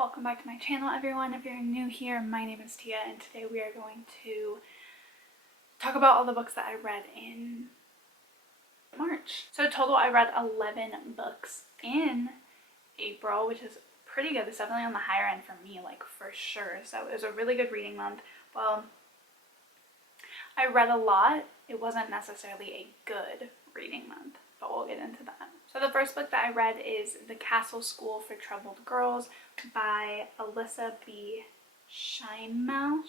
Welcome back to my channel, everyone. If you're new here, my name is Tia, and today we are going to talk about all the books that I read in March. So total, I read 11 books in April, which is pretty good. It's definitely on the higher end for me, like for sure. So it was a really good reading month. Well, I read a lot. It wasn't necessarily a good reading month, but we'll get into that. So the first book that I read is The Castle School for Troubled Girls by Alyssa B. Scheinmel.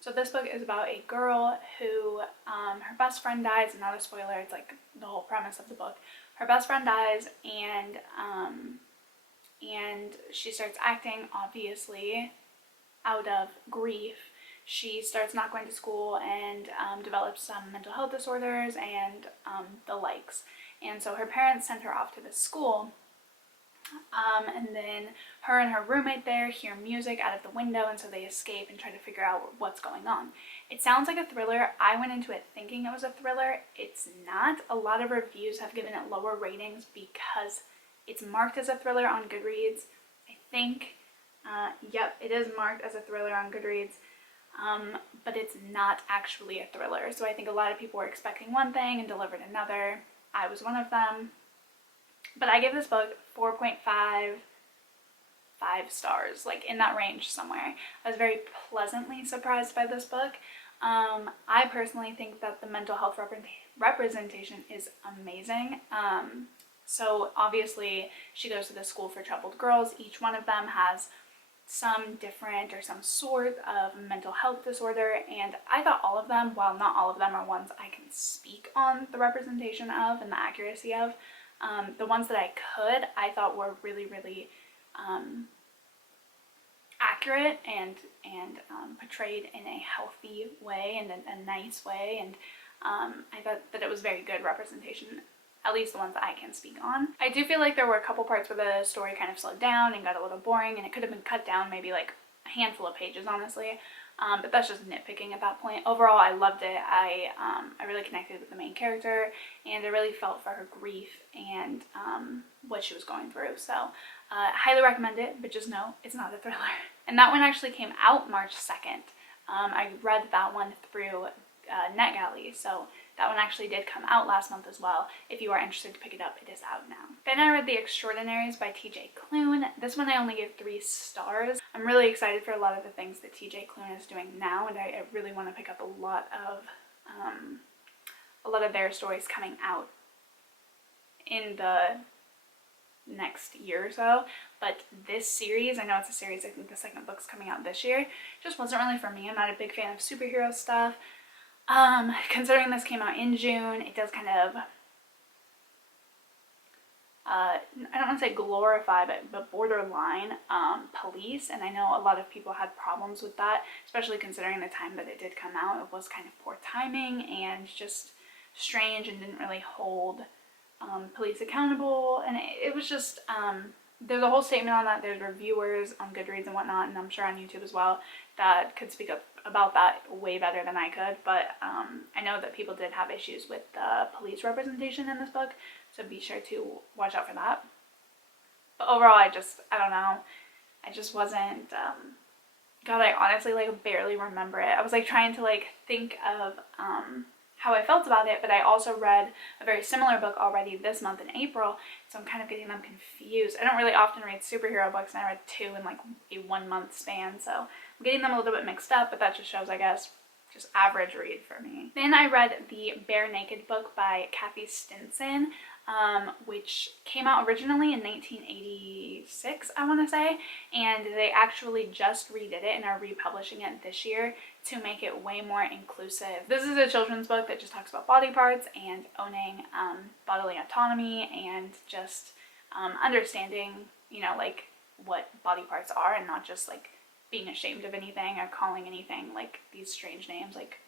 So this book is about a girl who, her best friend dies. Not a spoiler, it's like the whole premise of the book. Her best friend dies, and she starts acting, obviously, out of grief. She starts not going to school and develops some mental health disorders and the likes. And so her parents sent her off to this school. And then her and her roommate there hear music out of the window, and so they escape and try to figure out what's going on. It sounds like a thriller. I went into it thinking it was a thriller. It's not. A lot of reviews have given it lower ratings because it's marked as a thriller on Goodreads. I think, yep, it is marked as a thriller on Goodreads. But it's not actually a thriller. So I think a lot of people were expecting one thing and delivered another. I was one of them. But I gave this book 4.5 stars, like in that range somewhere. I was very pleasantly surprised by this book. I personally think that the mental health representation is amazing. So obviously she goes to the school for troubled girls. Each one of them has some different or some sort of mental health disorder, and I thought all of them, while not all of them are ones I can speak on the representation of and the accuracy of, the ones that I could, I thought were really, really accurate and portrayed in a healthy way and a nice way, and I thought that it was very good representation, at least the ones that I can speak on. I do feel like there were a couple parts where the story kind of slowed down and got a little boring, and it could have been cut down maybe like a handful of pages, honestly. But that's just nitpicking at that point. Overall, I loved it. I really connected with the main character, and I really felt for her grief and what she was going through. So highly recommend it, but just know it's not a thriller. And that one actually came out March 2nd. I read that one through NetGalley, so that one actually did come out last month as well. If you are interested to pick it up, it is out now. Then I read The Extraordinaries by TJ Klune. This one I only gave 3 stars. I'm really excited for a lot of the things that TJ Klune is doing now, and I really want to pick up a lot of their stories coming out in the next year or so. But this series, I know it's a series, I think the second book's coming out this year, just wasn't really for me. I'm not a big fan of superhero stuff. Considering this came out in June, it does kind of, I don't want to say glorify, but borderline police, and I know a lot of people had problems with that, especially considering the time that it did come out. It was kind of poor timing and just strange and didn't really hold police accountable, and it was just, there's a whole statement on that. There's reviewers on Goodreads and whatnot, and I'm sure on YouTube as well, that could speak up about that way better than I could. But I know that people did have issues with the police representation in this book, so be sure to watch out for that. But overall, I don't know. I just wasn't, God, I honestly like barely remember it. I was like trying to like think of how I felt about it, but I also read a very similar book already this month in April, so I'm kind of getting them confused. I don't really often read superhero books, and I read 2 in like a 1-month span, so I'm getting them a little bit mixed up, but that just shows, I guess, just average read for me. Then I read the Bare Naked book by Kathy Stinson, which came out originally in 1986, I want to say, and they actually just redid it and are republishing it this year to make it way more inclusive. This is a children's book that just talks about body parts and owning bodily autonomy and just understanding, you know, like what body parts are, and not just like being ashamed of anything or calling anything like these strange names like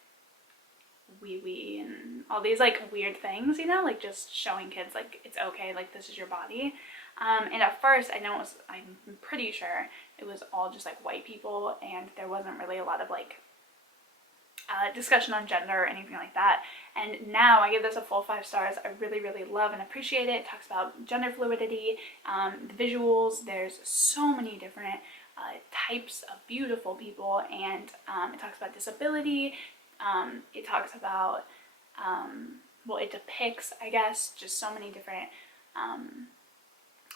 wee and all these like weird things, you know, like just showing kids like it's okay, like this is your body. And at first I'm pretty sure it was all just like white people, and there wasn't really a lot of like discussion on gender or anything like that. And now I give this a full 5 stars. I really, really love and appreciate it. It talks about gender fluidity, the visuals. There's so many different types of beautiful people, and it talks about disability. It talks about, well, it depicts, I guess, just so many different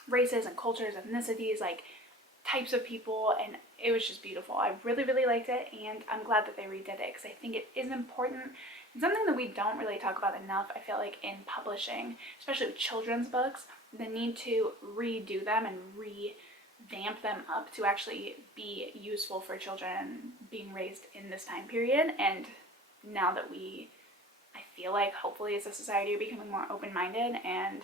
races and cultures, ethnicities, like types of people, and it was just beautiful. I really, really liked it, and I'm glad that they redid it because I think it is important and something that we don't really talk about enough. I feel like in publishing, especially with children's books, the need to redo them and revamp them up to actually be useful for children being raised in this time period. And now that I feel like hopefully as a society are becoming more open-minded and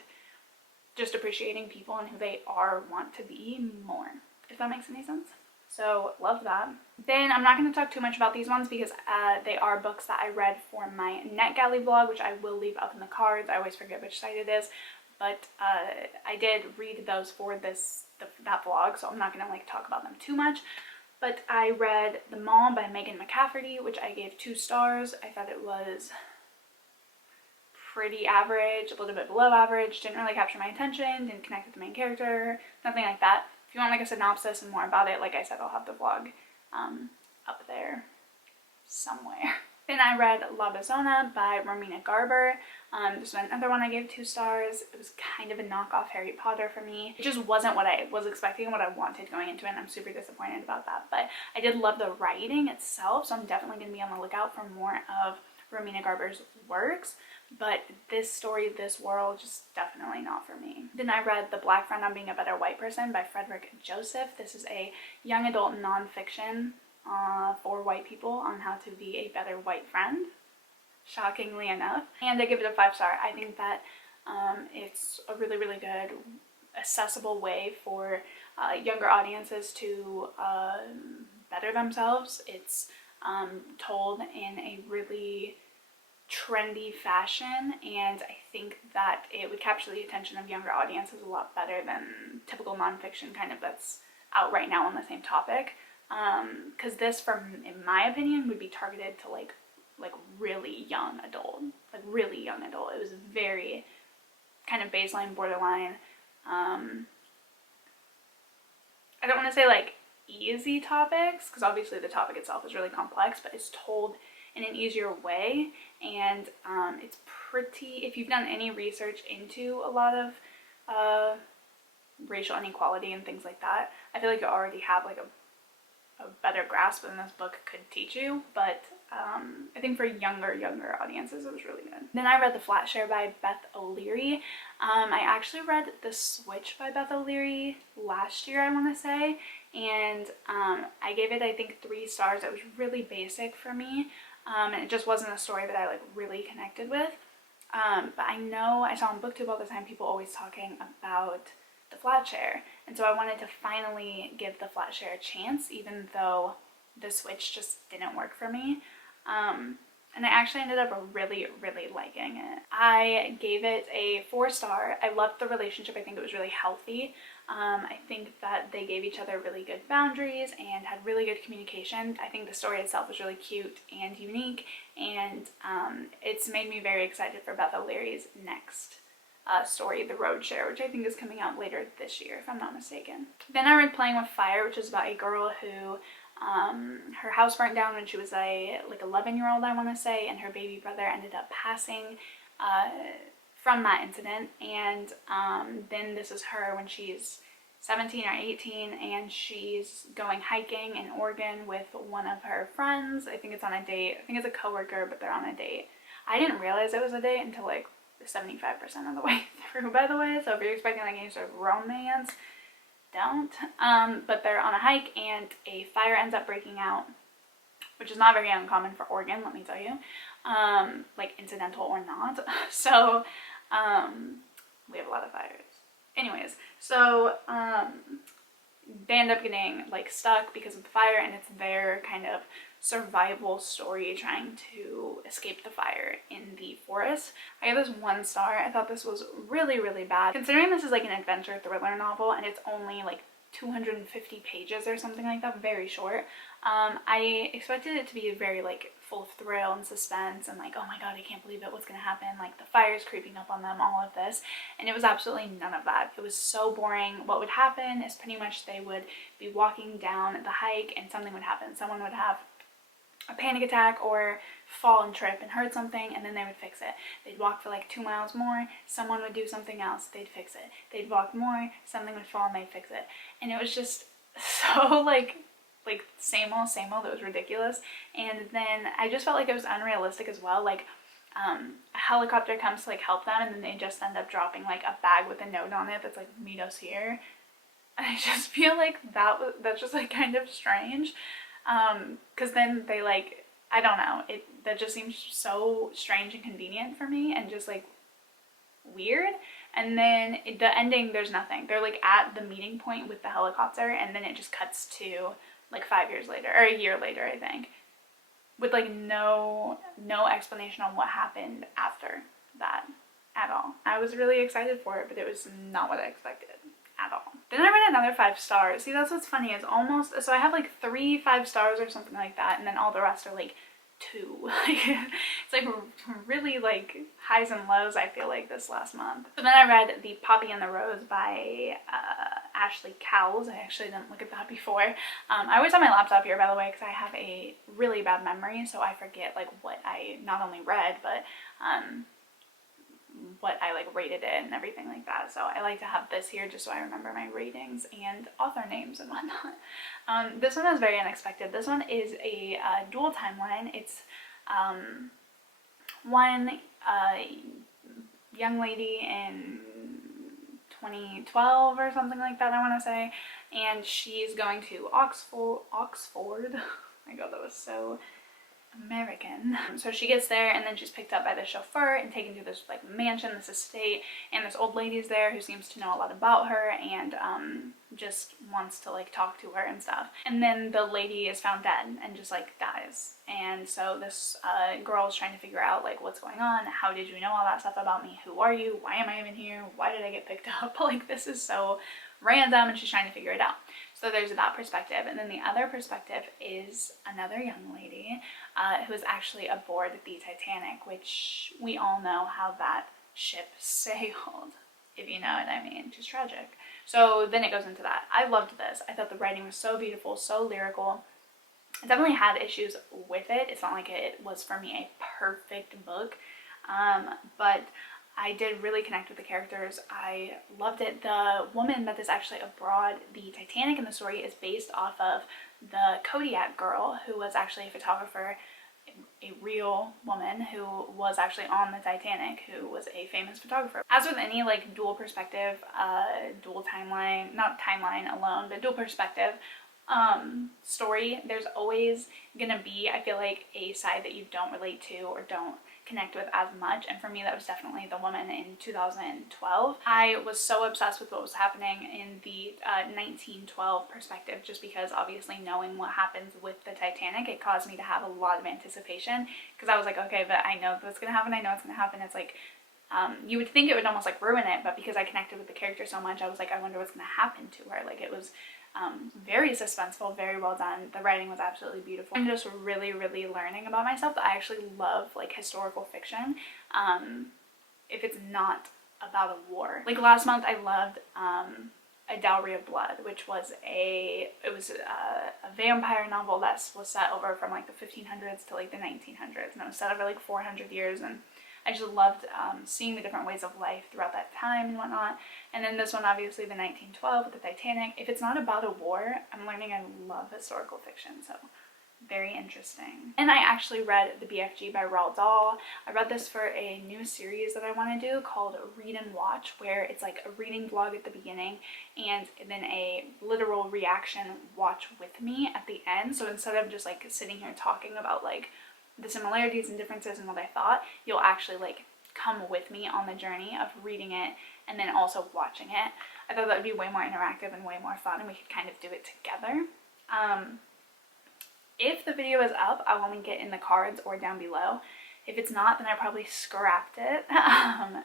just appreciating people and who they are, want to be more, if that makes any sense. So loved that. Then I'm not going to talk too much about these ones because they are books that I read for my NetGalley vlog, which I will leave up in the cards. I always forget which site it is, but I did read those for that vlog, so I'm not going to like talk about them too much. But I read The Mall by Megan McCafferty, which I gave 2 stars. I thought it was pretty average, a little bit below average, didn't really capture my attention, didn't connect with the main character, nothing like that. If you want like a synopsis and more about it, like I said, I'll have the vlog up there somewhere. Then I read Lobizona by Romina Garber. This was another one I gave 2 stars. It was kind of a knockoff Harry Potter for me. It just wasn't what I was expecting and what I wanted going into it, and I'm super disappointed about that. But I did love the writing itself, so I'm definitely going to be on the lookout for more of Romina Garber's works. But this story, this world, just definitely not for me. Then I read The Black Friend on Being a Better White Person by Frederick Joseph. This is a young adult nonfiction for white people on how to be a better white friend, shockingly enough. And I give it a 5 star. I think that it's a really, really good, accessible way for younger audiences to better themselves. It's told in a really trendy fashion, and I think that it would capture the attention of younger audiences a lot better than typical nonfiction kind of that's out right now on the same topic. Because this, in my opinion, would be targeted to like really young adult, It was very kind of baseline, borderline. I don't want to say like easy topics, because obviously the topic itself is really complex, but it's told in an easier way, and it's pretty, if you've done any research into a lot of racial inequality and things like that, I feel like you already have like a better grasp than this book could teach you. But I think for younger audiences it was really good. Then I read The Flatshare by Beth O'Leary. I actually read The Switch by Beth O'Leary last year, I want to say, and I gave it, I think, 3 stars. It was really basic for me. And it just wasn't a story that I like really connected with. But I know I saw on BookTube all the time people always talking about The Flatshare, and so I wanted to finally give The Flatshare a chance, even though The Switch just didn't work for me. And I actually ended up really, really liking it. I gave it a 4 star. I loved the relationship. I think it was really healthy. I think that they gave each other really good boundaries and had really good communication. I think the story itself was really cute and unique, and it's made me very excited for Beth O'Leary's next story, The Road Share, which I think is coming out later this year, if I'm not mistaken. Then I read Playing with Fire, which is about a girl who her house burnt down when she was a 11-year-old, I want to say, and her baby brother ended up passing from that incident. And then this is her when she's 17 or 18, and she's going hiking in Oregon with one of her friends. I think it's on a date. I think it's a coworker, but they're on a date. I didn't realize it was a date until like 75% of the way through, by the way. So if you're expecting like any sort of romance, don't. But they're on a hike and a fire ends up breaking out, which is not very uncommon for Oregon, let me tell you, like incidental or not. So we have a lot of fires. Anyways, so they end up getting like stuck because of the fire, and it's their kind of survival story trying to escape the fire in the forest. I gave this 1 star. I thought this was really, really bad. Considering this is like an adventure thriller novel and it's only like 250 pages or something like that, very short. I expected it to be very like full of thrill and suspense and like, oh my god, I can't believe it, what's gonna happen, like the fire's creeping up on them, all of this, and it was absolutely none of that. It was so boring. What would happen is pretty much they would be walking down the hike and something would happen. Someone would have a panic attack or fall and trip and hurt something, and then they would fix it. They'd walk for like 2 miles more, someone would do something else, they'd fix it. They'd walk more, something would fall and they'd fix it. And it was just so like same old, it was ridiculous. And then I just felt like it was unrealistic as well. Like a helicopter comes to like help them, and then they just end up dropping like a bag with a note on it that's like, meet us here. And I just feel like that's just like kind of strange, because then they like, I don't know, that just seems so strange and convenient for me and just like weird. And then the ending, there's nothing. They're like at the meeting point with the helicopter, and then it just cuts to like 5 years later, or a year later, I think, with like no explanation on what happened after that at all. I was really excited for it, but it was not what I expected at all. Then I read another 5 stars. See, that's what's funny, is almost, so I have like 3 5 stars or something like that, and then all the rest are like 2. It's like really like highs and lows, I feel like, this last month. So then I read The Poppy and the Rose by Ashley Cowles. I actually didn't look at that before. I always have my laptop here, by the way, because I have a really bad memory, so I forget like what I not only read, but what I like rated it and everything like that. So I like to have this here just so I remember my ratings and author names and whatnot. This one is very unexpected. This one is a dual timeline. It's one young lady in 2012 or something like that, I want to say, and she's going to Oxford. My god, that was so American. So she gets there, and then she's picked up by the chauffeur and taken to this like mansion, this estate, and this old lady's there who seems to know a lot about her and just wants to like talk to her and stuff. And then the lady is found dead and just like dies. And so this girl is trying to figure out like what's going on. How did you know all that stuff about me? Who are you? Why am I even here? Why did I get picked up? Like, this is so random, and she's trying to figure it out. So there's that perspective. And then the other perspective is another young lady who is actually aboard the Titanic, which we all know how that ship sailed, if you know what I mean. Just tragic. So then it goes into that. I loved this. I thought the writing was so beautiful, so lyrical. I definitely had issues with it. It's not like it was, for me, a perfect book, but I did really connect with the characters. I loved it. The woman that is actually aboard the Titanic in the story is based off of the Kodiak girl, who was actually a photographer, a real woman who was actually on the Titanic, who was a famous photographer. As with any like dual perspective, dual timeline, not timeline alone, but dual perspective story, there's always gonna be, I feel like, a side that you don't relate to or don't connect with as much, and for me that was definitely the woman in 2012. I was so obsessed with what was happening in the 1912 perspective, just because obviously knowing what happens with the Titanic, it caused me to have a lot of anticipation, because I was like, okay, but I know that's gonna happen, I know it's gonna happen. It's like you would think it would almost like ruin it, but because I connected with the character so much, I was like, I wonder what's gonna happen to her. Like, it was very suspenseful, very well done. The writing was absolutely beautiful. I'm just really learning about myself that I actually love like historical fiction, if it's not about a war. Like last month I loved A Dowry of Blood, which was a vampire novel that was set over from like the 1500s to like the 1900s, and it was set over like 400 years, and I just loved seeing the different ways of life throughout that time and whatnot. And then this one, obviously, the 1912 with the Titanic. If it's not about a war, I'm learning I love historical fiction, so very interesting. And I actually read The BFG by Roald Dahl. I read this for a new series that I want to do called Read and Watch, where it's like a reading vlog at the beginning and then a literal reaction watch with me at the end. So instead of just like sitting here talking about like the similarities and differences and what I thought, you'll actually like come with me on the journey of reading it and then also watching it. I thought that would be way more interactive and way more fun, and we could kind of do it together. If the video is up, I will link it in the cards or down below. If it's not, then I probably scrapped it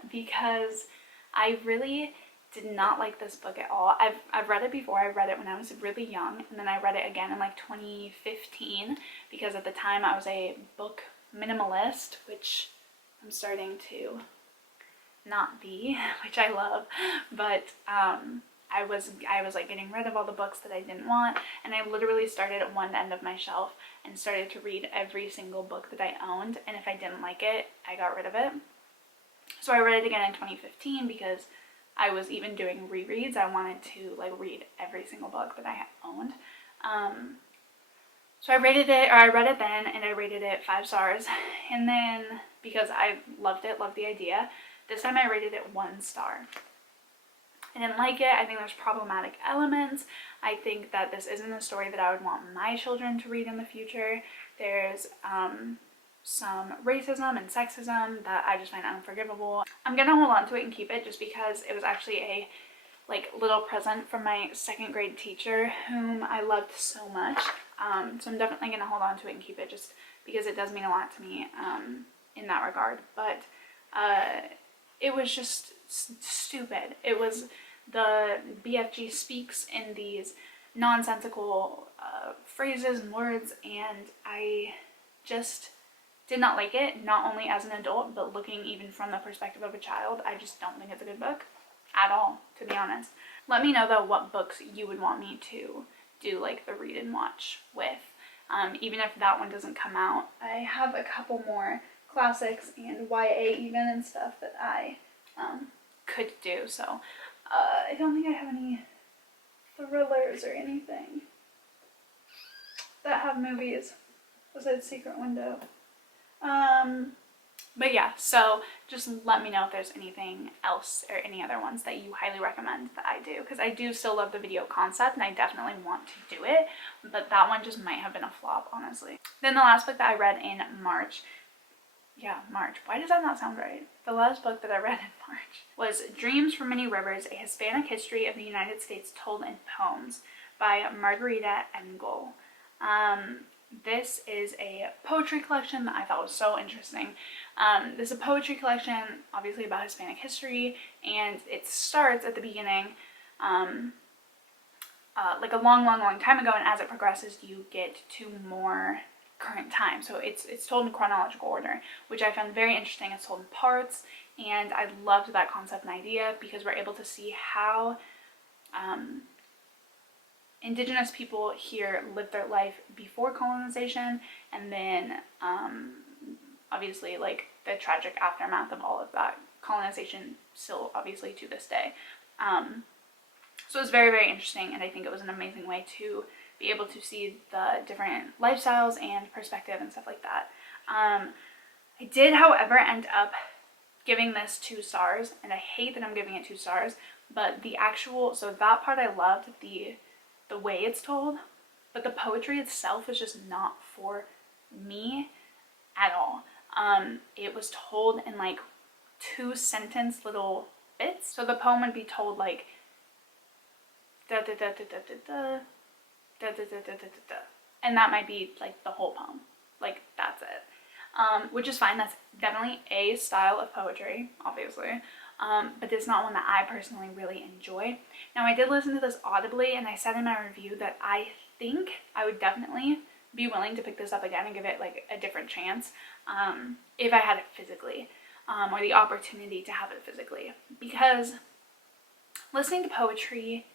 because I really did not like this book at all. I've read it before. I read it when I was really young, and then I read it again in like 2015 because at the time I was a book minimalist, which I'm starting to not be, which I love, but I was like getting rid of all the books that I didn't want, and I literally started at one end of my shelf and started to read every single book that I owned, and if I didn't like it, I got rid of it. So I read it again in 2015 because I was even doing rereads. I wanted to like read every single book that I owned. So I read it then, and I rated it 5 stars, and then because I loved it, loved the idea, this time I rated it 1 star. I didn't like it. I think there's problematic elements. I think that this isn't a story that I would want my children to read in the future. There's some racism and sexism that I just find unforgivable. I'm gonna hold on to it and keep it just because it was actually a like little present from my 2nd grade teacher whom I loved so much. So I'm definitely gonna hold on to it and keep it just because it does mean a lot to me in that regard. But it was just stupid. It was the BFG speaks in these nonsensical phrases and words, and I just did not like it, not only as an adult, but looking even from the perspective of a child. I just don't think it's a good book at all, to be honest. Let me know though what books you would want me to do like the read and watch with. Even if that one doesn't come out, I have a couple more classics and YA even and stuff that I could do. So I don't think I have any thrillers or anything that have movies besides Secret Window. But yeah, so just let me know if there's anything else or any other ones that you highly recommend that I do, because I do still love the video concept and I definitely want to do it, but that one just might have been a flop, honestly. Then the last book that I read in March, why does that not sound right? The last book that I read in March was Dreams from Many Rivers, A Hispanic History of the United States Told in Poems by Margarita Engel. This is a poetry collection that I thought was so interesting. This is a poetry collection, obviously about Hispanic history, and it starts at the beginning, like a long time ago, and as it progresses, you get to more current time. So it's told in chronological order, which I found very interesting. It's told in parts, and I loved that concept and idea because we're able to see how Indigenous people here lived their life before colonization, and then obviously like the tragic aftermath of all of that colonization still obviously to this day. So it was very, very interesting, and I think it was an amazing way to be able to see the different lifestyles and perspective and stuff like that. I did, however, end up giving this 2 stars, and I hate that I'm giving it 2 stars, but the actual, so that part I loved, the way it's told, but the poetry itself is just not for me at all. It was told in like 2-sentence little bits. So the poem would be told like da da da da da da da da da da da da da, and that might be like the whole poem. Like that's it. Which is fine. That's definitely a style of poetry, obviously. But it's not one that I personally really enjoy. Now, I did listen to this audibly, and I said in my review that I think I would definitely be willing to pick this up again and give it like a different chance if I had it physically, or the opportunity to have it physically, because listening to poetry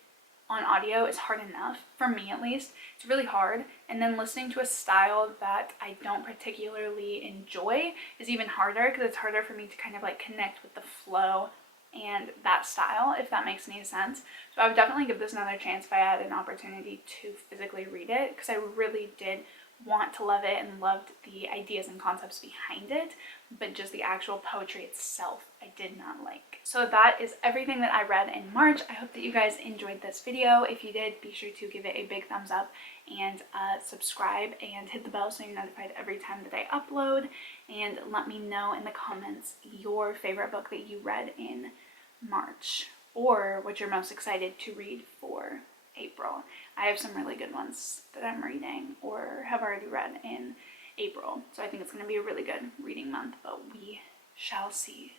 on audio is hard enough, for me at least. It's really hard, and then listening to a style that I don't particularly enjoy is even harder, because it's harder for me to kind of like connect with the flow and that style, if that makes any sense. So I would definitely give this another chance if I had an opportunity to physically read it, because I really did want to love it and loved the ideas and concepts behind it, but just the actual poetry itself I did not like. So that is everything that I read in March. I hope that you guys enjoyed this video. If you did, be sure to give it a big thumbs up and subscribe and hit the bell so you're notified every time that I upload, and let me know in the comments your favorite book that you read in March, or what you're most excited to read for April. I have some really good ones that I'm reading or have already read in April, so I think it's going to be a really good reading month, but we shall see.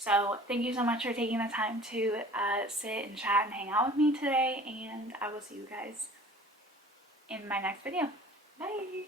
So thank you so much for taking the time to sit and chat and hang out with me today, and I will see you guys in my next video. Bye!